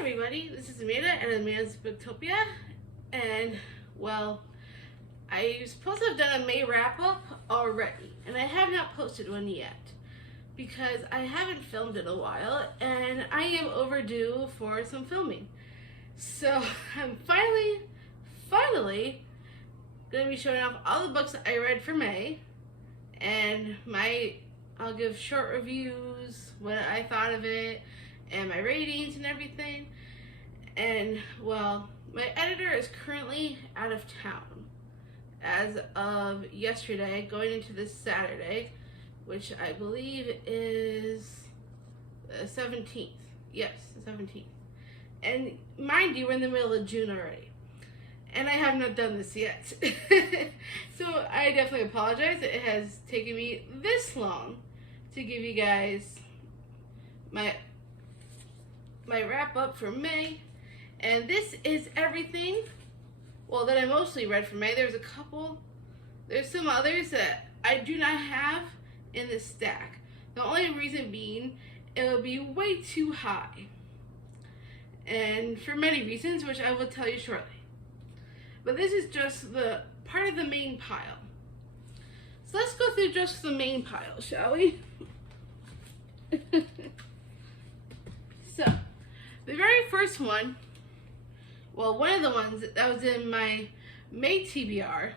everybody, this is Amanda at Amanda's Booktopia, and well, I was supposed to have done a May wrap-up already, and I have not posted one yet because I haven't filmed in a while and I am overdue for some filming. So I'm finally going to be showing off all the books I read for May, and I'll give short reviews, what I thought of it, and my ratings and everything. And well, my editor is currently out of town as of yesterday, going into this Saturday, which I believe is the 17th. Yes, the 17th. And mind you, we're in the middle of June already, and I have not done this yet. So I definitely apologize. It has taken me this long to give you guys my wrap up for May. And this is everything, well, that I mostly read for May. There's some others that I do not have in this stack. The only reason being, it would be way too high, and for many reasons, which I will tell you shortly. But this is just the part of the main pile. So let's go through just the main pile, shall we? So, the very first one, well, one of the ones that was in my May TBR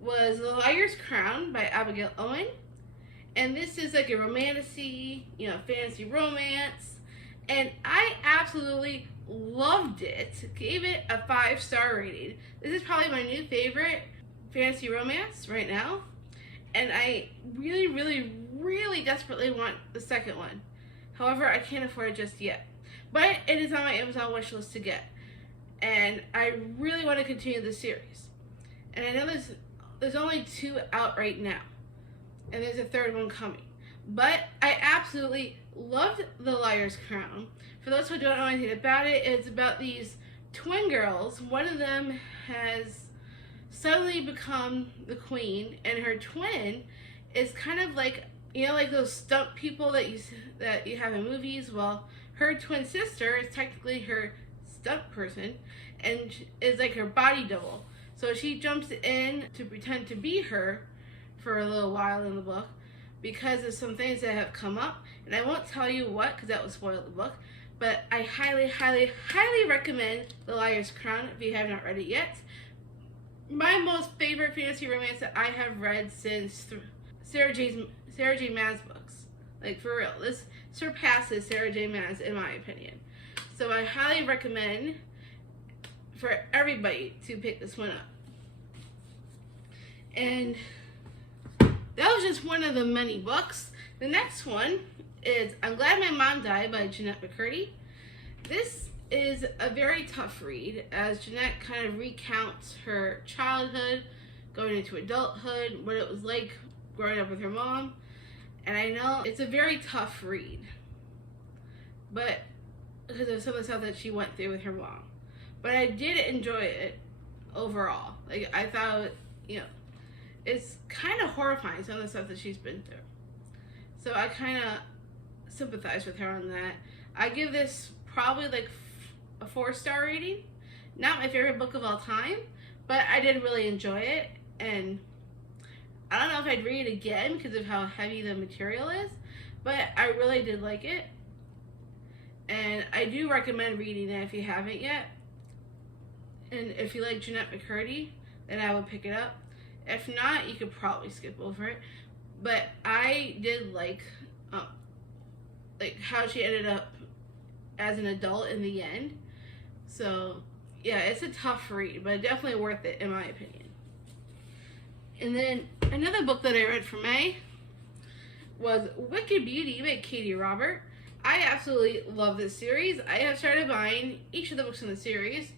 was The Liar's Crown by Abigail Owen. And this is like a romantasy, fantasy romance. And I absolutely loved it. Gave it a 5-star rating. This is probably my new favorite fantasy romance right now. And I really desperately want the second one. However, I can't afford it just yet. But it is on my Amazon wish list to get. And I really want to continue the series. And I know there's only 2 out right now. And there's a 3rd one coming. But I absolutely loved The Liar's Crown. For those who don't know anything about it, it's about these twin girls. One of them has suddenly become the queen, and her twin is kind of like, like those stunt people that you have in movies. Well, her twin sister is technically her stunt person and is like her body double. So she jumps in to pretend to be her for a little while in the book because of some things that have come up. And I won't tell you what, because that would spoil the book. But I highly recommend The Liar's Crown if you have not read it yet. My most favorite fantasy romance that I have read since Sarah J. Maas books. Like, for real. This surpasses Sarah J. Maas in my opinion. So I highly recommend for everybody to pick this one up. And that was just one of the many books. The next one is I'm Glad My Mom Died by Jeanette McCurdy. This is a very tough read as Jeanette kind of recounts her childhood, going into adulthood, what it was like growing up with her mom. And I know it's a very tough read, but because of some of the stuff that she went through with her mom. But I did enjoy it overall. Like, I thought, it's kind of horrifying, some of the stuff that she's been through. So I kind of sympathize with her on that. I give this probably like a 4-star rating. Not my favorite book of all time, but I did really enjoy it. And I don't know if I'd read it again because of how heavy the material is, but I really did like it. And I do recommend reading it if you haven't yet. And if you like Jeanette McCurdy, then I would pick it up. If not, you could probably skip over it. But I did like how she ended up as an adult in the end. So yeah, it's a tough read, but definitely worth it in my opinion. And then another book that I read for May was Wicked Beauty by Katie Robert. I absolutely love this series. I have started buying each of the books in the series.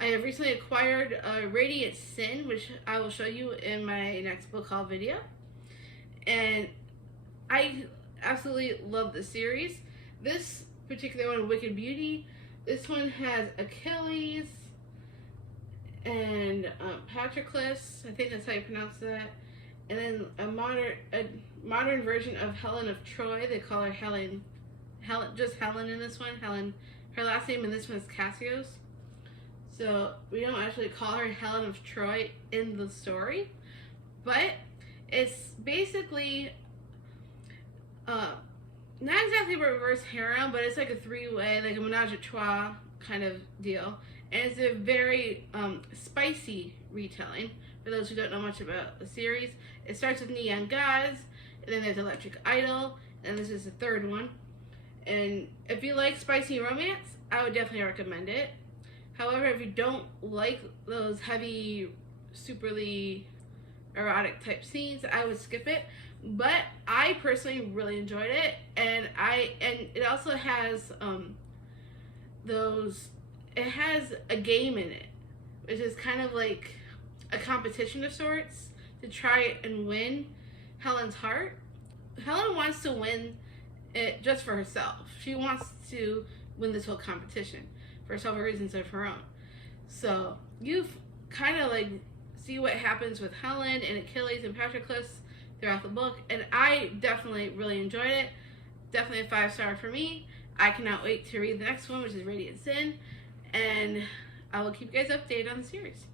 I have recently acquired Radiant Sin, which I will show you in my next book haul video. And I absolutely love the series. This particular one, Wicked Beauty, this one has Achilles and Patroclus, I think that's how you pronounce that. And then a modern version of Helen of Troy. They call her Helen, just Helen in this one, Helen Her last name in this one is Cassios. So we don't actually call her Helen of Troy in the story. But it's basically not exactly a reverse harem, but it's like a three-way, like a menage a trois kind of deal. And it's a very spicy retelling. For those who don't know much about the series, it starts with Neon Gods, and then there's Electric Idol, and this is the third one. And if you like spicy romance, I would definitely recommend it. However, if you don't like those heavy, superly erotic type scenes, I would skip it. But I personally really enjoyed it, and it also has it has a game in it, which is kind of like a competition of sorts to try and win Helen's heart. Helen wants to win it just for herself. She wants to win this whole competition for several reasons of her own. So you kind of like see what happens with Helen and Achilles and Patroclus throughout the book, and I definitely really enjoyed it. Definitely a 5-star for me. I cannot wait to read the next one, which is Radiant Sin, and I will keep you guys updated on the series.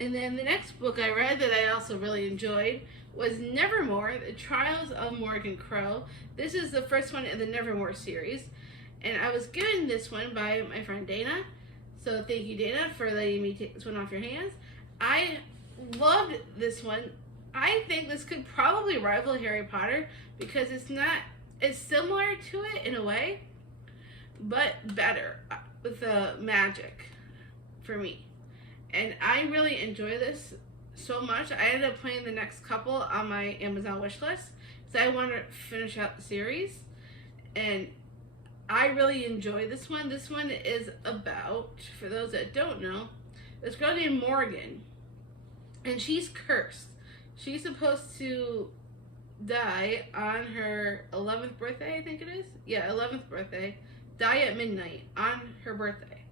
And then the next book I read that I also really enjoyed was Nevermore, The Trials of Morgan Crow. This is the first one in the Nevermore series, and I was given this one by my friend Dana. So thank you, Dana, for letting me take this one off your hands. I loved this one. I think this could probably rival Harry Potter because it's similar to it in a way, but better with the magic for me. And I really enjoy this so much. I ended up playing the next couple on my Amazon wish list because I want to finish out the series. And I really enjoy this one. This one is about, for those that don't know, this girl named Morgan, and she's cursed. She's supposed to die on her 11th birthday, I think it is. Yeah, 11th birthday. Die at midnight on her birthday.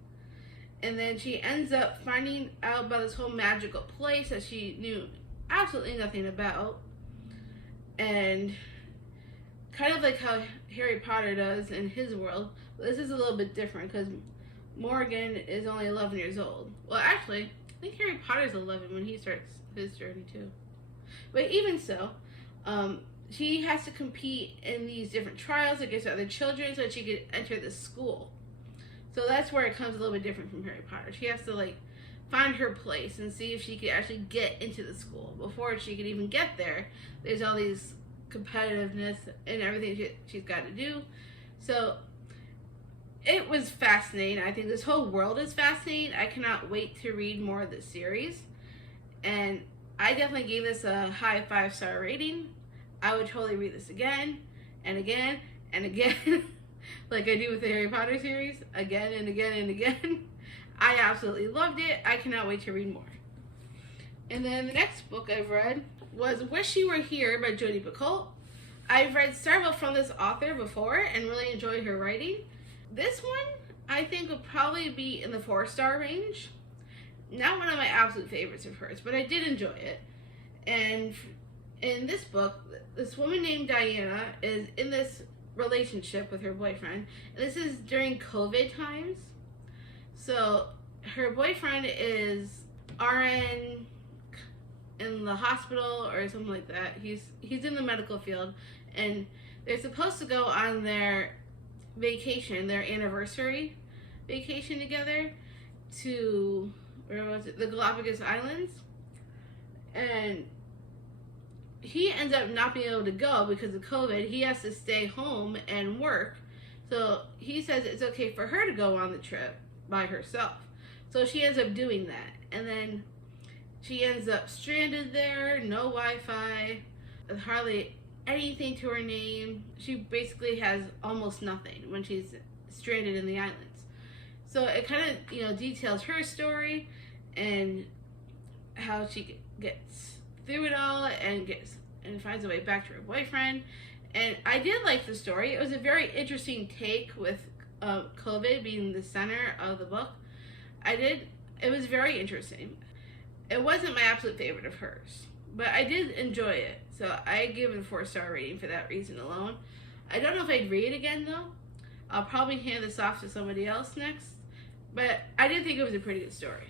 And then she ends up finding out about this whole magical place that she knew absolutely nothing about. And kind of like how Harry Potter does in his world, this is a little bit different because Morgan is only 11 years old. Well, actually, I think Harry Potter's 11 when he starts his journey too. But even so, she has to compete in these different trials against other children so that she could enter the school. So that's where it comes a little bit different from Harry Potter. She has to like find her place and see if she could actually get into the school. Before she could even get there, there's all these competitiveness and everything she's got to do. So it was fascinating. I think this whole world is fascinating. I cannot wait to read more of this series. And I definitely gave this a high 5-star rating. I would totally read this again and again and again. Like I do with the Harry Potter series, again and again and again. I absolutely loved it. I cannot wait to read more. And then the next book I've read was Wish You Were Here by Jodi Picoult. I've read several from this author before and really enjoyed her writing. This one I think would probably be in the 4-star range. Not one of my absolute favorites of hers, but I did enjoy it. And in this book, this woman named Diana is in this relationship with her boyfriend. And this is during COVID times. So her boyfriend is RN in the hospital or something like that. He's in the medical field, and they're supposed to go on their vacation, their anniversary vacation together to, where was it, the Galapagos Islands. And he ends up not being able to go because of COVID. He has to stay home and work. So he says it's okay for her to go on the trip by herself. So she ends up doing that. And then she ends up stranded there, no Wi-Fi, hardly anything to her name. She basically has almost nothing when she's stranded in the islands. So it kind of, details her story and how she gets through it all and finds a way back to her boyfriend. And I did like the story. It was a very interesting take with COVID being the center of the book. It was very interesting. It wasn't my absolute favorite of hers, but I did enjoy it. So I give it a 4-star rating for that reason alone. I don't know if I'd read it again though. I'll probably hand this off to somebody else next. But I did think it was a pretty good story.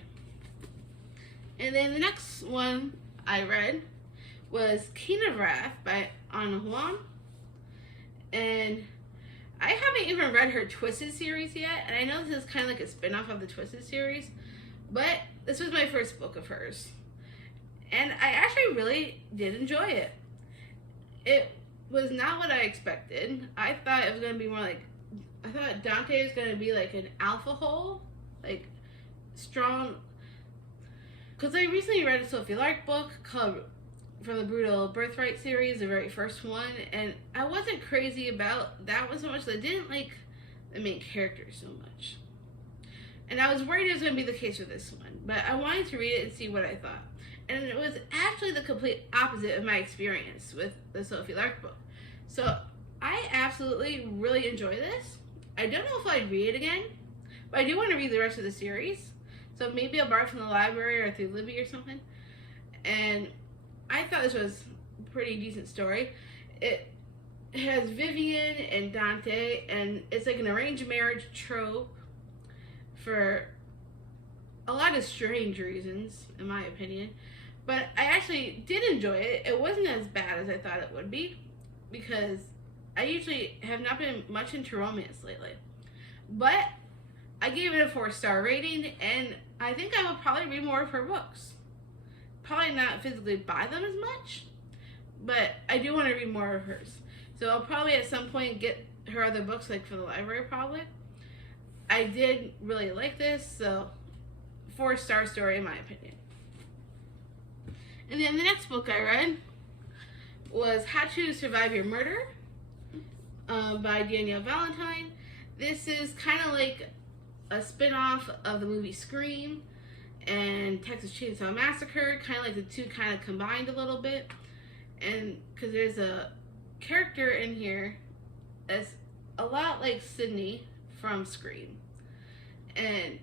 And then the next one I read was Kenograph by Anna Huang. And I haven't even read her Twisted series yet. And I know this is kind of like a spin-off of the Twisted series. But this was my first book of hers. And I actually really did enjoy it. It was not what I expected. I thought it was going to be more like, I thought Dante was going to be like an alpha hole. Like, strong. Because I recently read a Sophie Lark book called from the Brutal Birthright series, the very first one. And I wasn't crazy about that one so much. I didn't like the main character so much. And I was worried it was going to be the case with this one. But I wanted to read it and see what I thought. And it was actually the complete opposite of my experience with the Sophie Lark book. So I absolutely really enjoy this. I don't know if I'd read it again, but I do want to read the rest of the series. So maybe I'll borrow it from the library or through Libby or something. And I thought this was a pretty decent story. It has Vivian and Dante, and it's like an arranged marriage trope for a lot of strange reasons, in my opinion. But I actually did enjoy it. It wasn't as bad as I thought it would be, because I usually have not been much into romance lately. But I gave it a 4-star rating, and I think I will probably read more of her books. Probably not physically buy them as much, but I do want to read more of hers. So I'll probably at some point get her other books, like from the library probably. I did really like this, so 4-star story in my opinion. And then the next book I read was How to Survive Your Murder by Danielle Valentine. This is kind of like a spin-off of the movie Scream and Texas Chainsaw Massacre, kind of like the two kind of combined a little bit. And because there's a character in here that's a lot like Sydney from Scream. And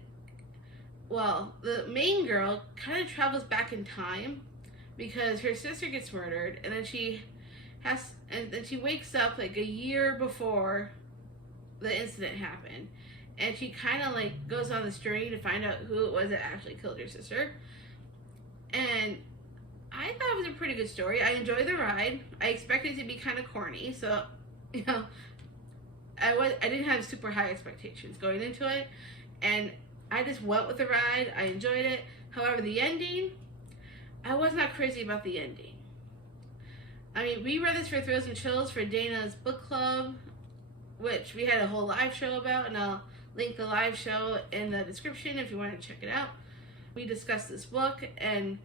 well, the main girl kind of travels back in time because her sister gets murdered, and then she wakes up like a year before the incident happened, and she kind of like goes on this journey to find out who it was that actually killed her sister. And I thought it was a pretty good story. I enjoyed the ride. I expected it to be kind of corny, so I didn't have super high expectations going into it, and I just went with the ride. I enjoyed it. However, the ending, I was not crazy about the ending. I mean, we read this for Thrills and Chills for Dana's book club, which we had a whole live show about, and I'll link the live show in the description if you want to check it out. We discussed this book, and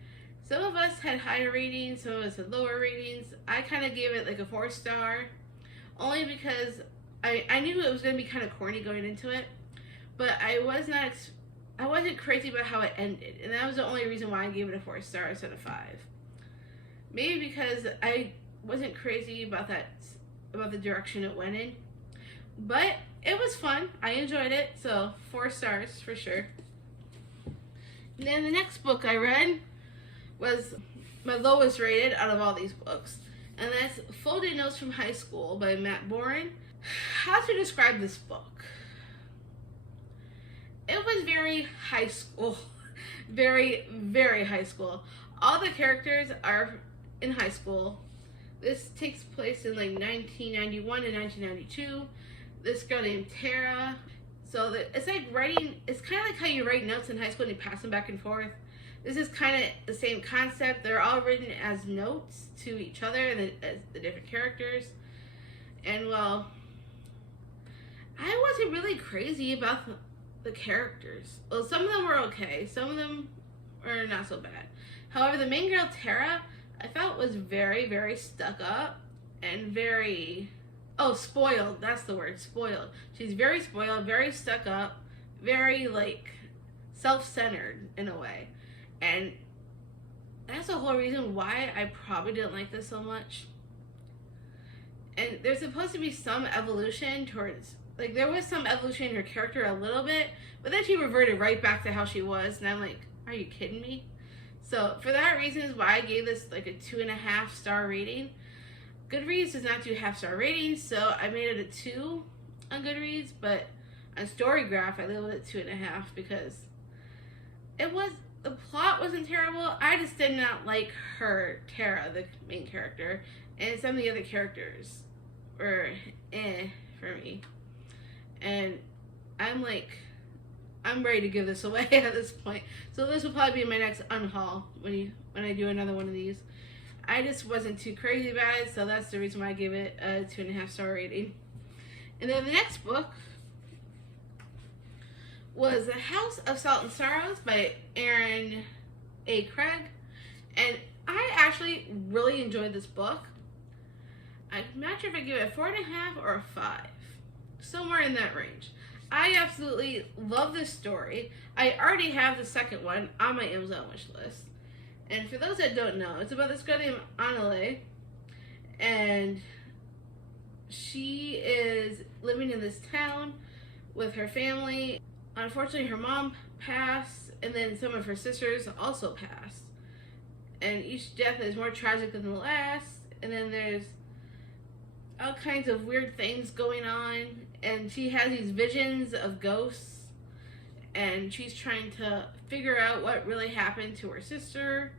some of us had higher ratings, some of us had lower ratings. I kind of gave it like a 4-star, only because I knew it was going to be kind of corny going into it, but I wasn't crazy about how it ended, and that was the only reason why I gave it a 4-star instead of 5. Maybe because I wasn't crazy about the direction it went in, but it was fun. I enjoyed it, so 4 stars for sure. And then the next book I read was my lowest rated out of all these books, and that's Full Day Notes from High School by Matt Boren. How to describe this book? It was very high school. Very, very high school. All the characters are in high school. This takes place in like 1991 and 1992. This girl named Tara. So it's like writing, it's kind of like how you write notes in high school and you pass them back and forth. This is kind of the same concept. They're all written as notes to each other, as the different characters. And well, I wasn't really crazy about the characters. Well, some of them were okay. Some of them were not so bad. However, the main girl, Tara, I felt was very, very stuck up and very, spoiled. That's the word, spoiled. She's very spoiled, very stuck up, very, like, self-centered in a way. And that's the whole reason why I probably didn't like this so much. And there's supposed to be some evolution towards, like, there was some evolution in her character a little bit, but then she reverted right back to how she was, and I'm like, are you kidding me? So for that reason is why I gave this like a 2.5-star rating. Goodreads does not do half-star ratings, so I made it a 2. on Goodreads, but on Storygraph I labeled it 2.5 because the plot wasn't terrible. I just did not like her, Tara, the main character, and some of the other characters were for me. And I'm ready to give this away at this point. So this will probably be my next unhaul when I do another one of these. I just wasn't too crazy about it, so that's the reason why I gave it a 2.5 star rating. And then the next book was The House of Salt and Sorrows by Aaron A. Craig. And I actually really enjoyed this book. I'm not sure if I give it a 4.5 or a 5. Somewhere in that range. I absolutely love this story. I already have the second one on my Amazon wish list. And for those that don't know, it's about this girl named Anale. And she is living in this town with her family. Unfortunately, her mom passed, and then some of her sisters also passed. And each death is more tragic than the last. And then there's all kinds of weird things going on. And she has these visions of ghosts. And she's trying to figure out what really happened to her sister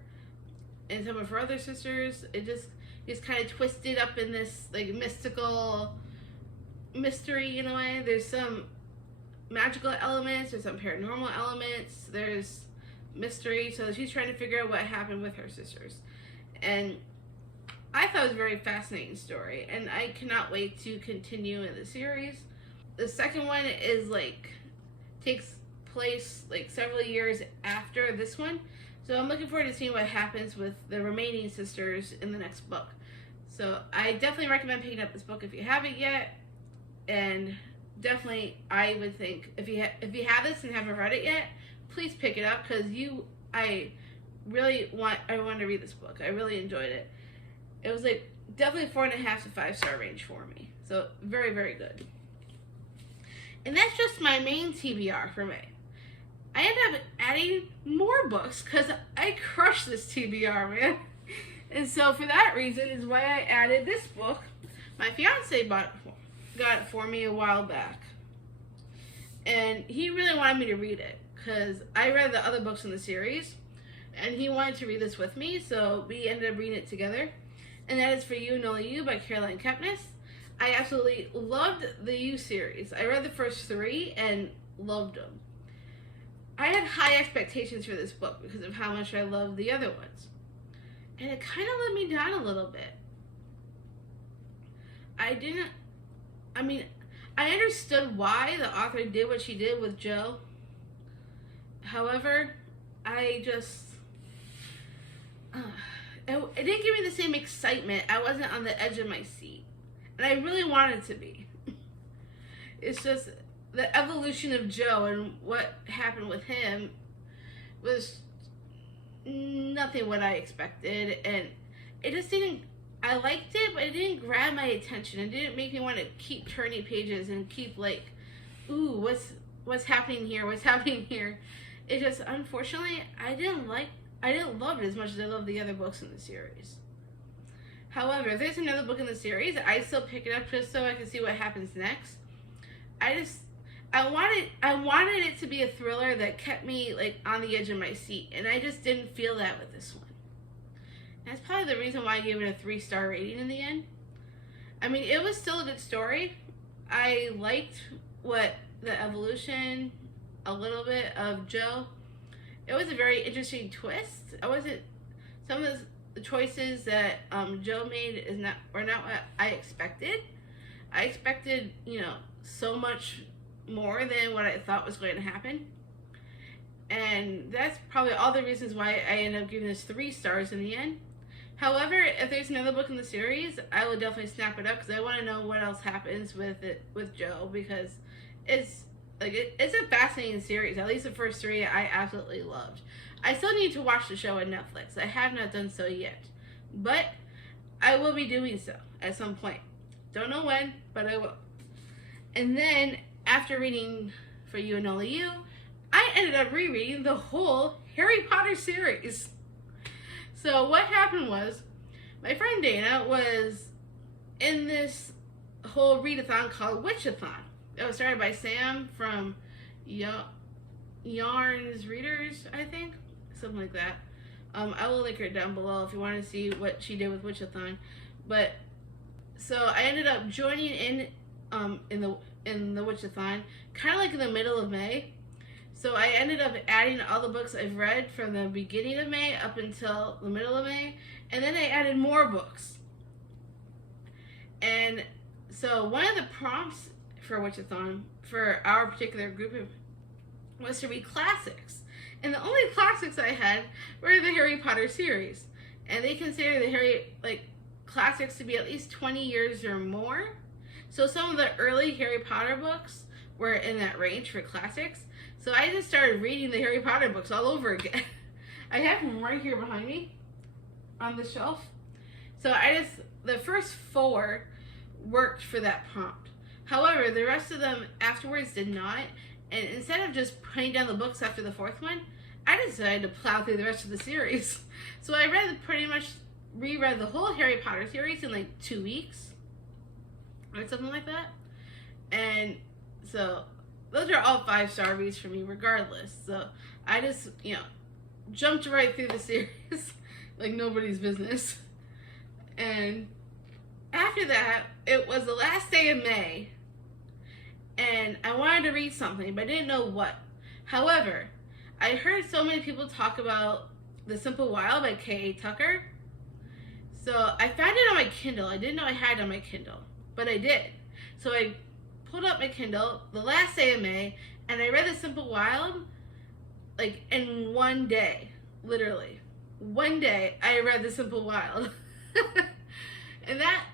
and some of her other sisters. It just is kind of twisted up in this like mystical mystery in a way. There's some magical elements, there's some paranormal elements, there's mystery. So she's trying to figure out what happened with her sisters. And I thought it was a very fascinating story, and I cannot wait to continue in the series. The second one is takes place several years after this one. So I'm looking forward to seeing what happens with the remaining sisters in the next book. So I definitely recommend picking up this book if you haven't yet. And definitely, I would think if you have this and haven't read it yet, please pick it up because I want to read this book. I really enjoyed it. It was definitely 4.5 to 5 star range for me. So very, very good. And that's just my main TBR for May. I ended up adding more books because I crushed this TBR, man. And so for that reason is why I added this book. My fiance got it for me a while back. And he really wanted me to read it because I read the other books in the series. And he wanted to read this with me, so we ended up reading it together. And that is For You and Only You by Caroline Kepnes. I absolutely loved the You series. I read the first 3 and loved them. I had high expectations for this book because of how much I loved the other ones. And it kind of let me down a little bit. I understood why the author did what she did with Joe. However, it didn't give me the same excitement. I wasn't on the edge of my seat. And I really wanted to be. It's just the evolution of Joe and what happened with him was nothing what I expected. And it just didn't, I liked it, but it didn't grab my attention. It didn't make me want to keep turning pages and keep ooh, what's happening here? What's happening here? It just, unfortunately, I didn't love it as much as I love the other books in the series. However, if there's another book in the series, I still pick it up just so I can see what happens next. I wanted it to be a thriller that kept me on the edge of my seat, and I just didn't feel that with this one. That's probably the reason why I gave it a 3-star rating in the end. I mean, it was still a good story. I liked the evolution a little bit of Joe. It was a very interesting twist. Some of the choices that Joe made were not what I expected. I expected, so much more than what I thought was going to happen. And that's probably all the reasons why I ended up giving this 3 stars in the end. However, if there's another book in the series, I will definitely snap it up because I want to know what else happens with Joe, because it's a fascinating series. At least the first 3 I absolutely loved. I still need to watch the show on Netflix. I have not done so yet, but I will be doing so at some point. Don't know when, but I will. And then after reading For You and Only You, I ended up rereading the whole Harry Potter series. So what happened was, my friend Dana was in this whole readathon called Witchathon. It was started by Sam from Yarns Readers, I think, something like that. I will link her down below if you want to see what she did with Witchathon. But so I ended up joining in the Witchathon, kind of like in the middle of May. So I ended up adding all the books I've read from the beginning of May up until the middle of May, and then I added more books. And so one of the prompts for Witchathon for our particular group was to read classics. And the only classics I had were the Harry Potter series. And they consider the classics to be at least 20 years or more. So some of the early Harry Potter books were in that range for classics. So I just started reading the Harry Potter books all over again. I have them right here behind me on the shelf. So the first 4 worked for that prompt. However, the rest of them afterwards did not. And instead of just putting down the books after the 4th one, I decided to plow through the rest of the series. So I reread the whole Harry Potter series in like 2 weeks or something like that. And so those are all 5-star reads for me regardless. So I just, jumped right through the series like nobody's business. And after that, it was the last day of May, and I wanted to read something, but I didn't know what. However, I heard so many people talk about The Simple Wild by K.A. Tucker. So I found it on my Kindle. I didn't know I had it on my Kindle, but I did. So I pulled up my Kindle the last day of May, and I read The Simple Wild like in one day. Literally. One day I read The Simple Wild. And that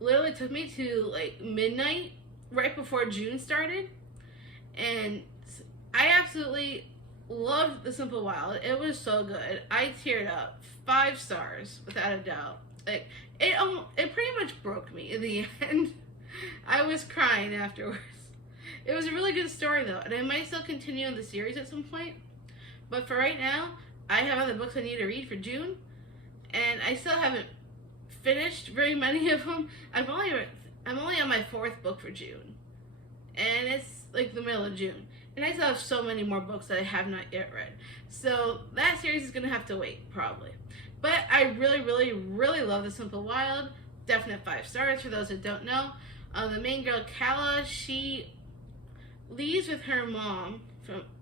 literally took me to midnight right before June started. And I absolutely loved The Simple Wild. It was so good. I teared up. 5 stars without a doubt. It pretty much broke me in the end. I was crying afterwards. It was a really good story though, and I might still continue in the series at some point. But for right now, I have other books I need to read for June, and I still haven't finished very many of them. I'm only on my 4th book for June, and it's like the middle of June, and I still have so many more books that I have not yet read. So that series is gonna have to wait probably. But I really, really, really love The Simple Wild. Definite 5 stars for those that don't know. The main girl, Calla, she leaves with her mom.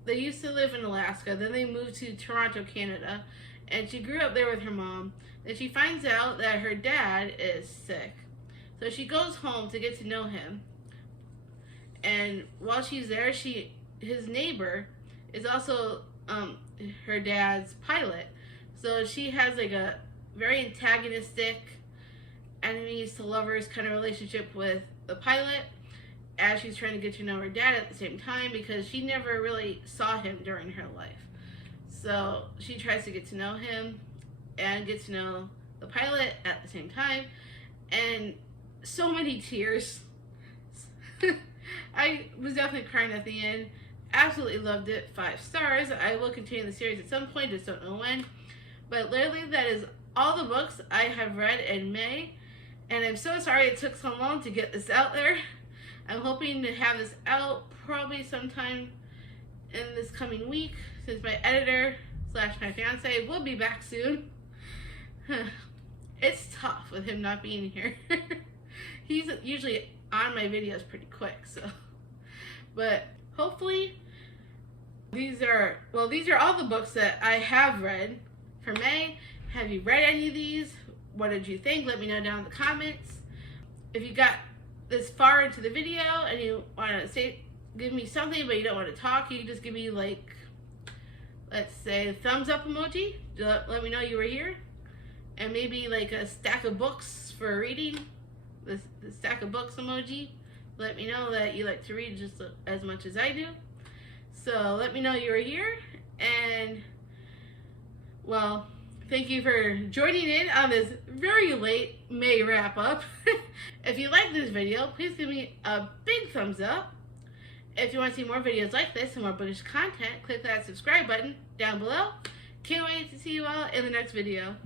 They used to live in Alaska, then they moved to Toronto, Canada, and she grew up there with her mom. Then she finds out that her dad is sick. So she goes home to get to know him. And while she's there, his neighbor is also her dad's pilot. So she has a very antagonistic, enemies to lovers kind of relationship with the pilot, as she's trying to get to know her dad at the same time, because she never really saw him during her life. So she tries to get to know him and get to know the pilot at the same time. And so many tears. I was definitely crying at the end. Absolutely loved it. 5 stars. I will continue the series at some point, just don't know when. But literally, that is all the books I have read in May. And I'm so sorry it took so long to get this out there. I'm hoping to have this out probably sometime in this coming week, since my editor / my fiance will be back soon. It's tough with him not being here. He's usually on my videos pretty quick, so. But hopefully, these are all the books that I have read for May. Have you read any of these? What did you think? Let me know down in the comments. If you got this far into the video and you want to give me something but you don't want to talk, you can just give me let's say a thumbs up emoji. Let me know you were here. And maybe a stack of books for reading. The stack of books emoji. Let me know that you like to read just as much as I do. So let me know you were here. And well, thank you for joining in on this very late May wrap up. If you like this video, please give me a big thumbs up. If you want to see more videos like this and more bookish content, click that subscribe button down below. Can't wait to see you all in the next video.